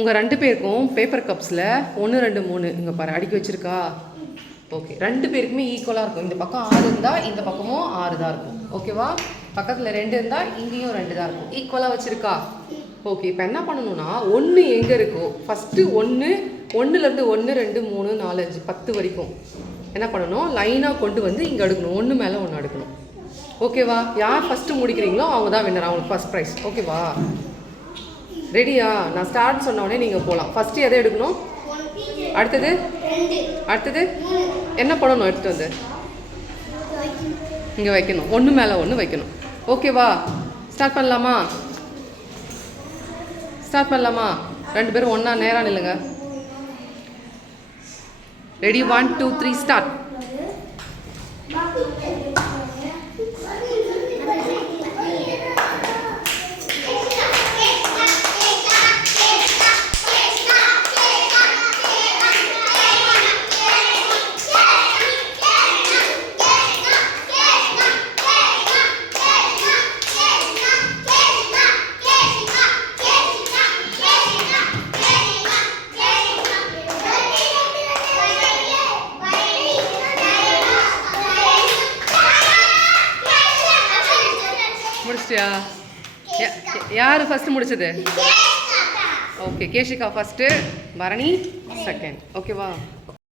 உங்கள் ரெண்டு பேருக்கும் பேப்பர் கப்ஸில் ஒன்று ரெண்டு மூணு இங்கே பாரு அடுக்கி வச்சிருக்கா? ஓகே ரெண்டு பேருக்குமே ஈக்குவலாக இருக்கும். இந்த பக்கம் ஆறு இருந்தால் இந்த பக்கமும் ஆறு தான் இருக்கும். ஓகேவா பக்கத்தில் ரெண்டு இருந்தால் இங்கேயும் ரெண்டு தான் இருக்கும். ஈக்குவலாக வச்சுருக்கா? ஓகே இப்போ என்ன பண்ணணும்னா ஒன்று எங்கே இருக்கோ ஃபஸ்ட்டு ஒன்று ஒன்றுலேருந்து ஒன்று ரெண்டு மூணு நாலு அஞ்சு பத்து வரைக்கும் என்ன பண்ணணும்? லைனாக கொண்டு வந்து இங்கே அடுக்கணும். ஒன்று மேலே ஒன்று அடுக்கணும். ஓகேவா யார் ஃபஸ்ட்டு முடிக்கிறீங்களோ அவங்க தான் வின்னர் அவங்களுக்கு ஃபஸ்ட் ப்ரைஸ் ஓகேவா ரெடியா? நான் ஸ்டார்ட் சொன்ன உடனே நீங்கள் போகலாம் ஃபஸ்ட்டு எதை எடுக்கணும்? அடுத்தது? அடுத்தது? என்ன பண்ணணும் எடுத்துகிட்டு வந்து? இங்கே வைக்கணும். ஒன்று மேலே ஒன்று வைக்கணும். ஓகேவா ஸ்டார்ட் பண்ணலாமா? ஸ்டார்ட் பண்ணலாமா? ரெண்டு பேரும் ஒன்றா நேராக நில்லுங்க. Ready one two three start முடிச்சிட்டியா? யார் ஃபஸ்ட்டு முடிச்சது? Okay Keshika first Bharani second ஓகேவா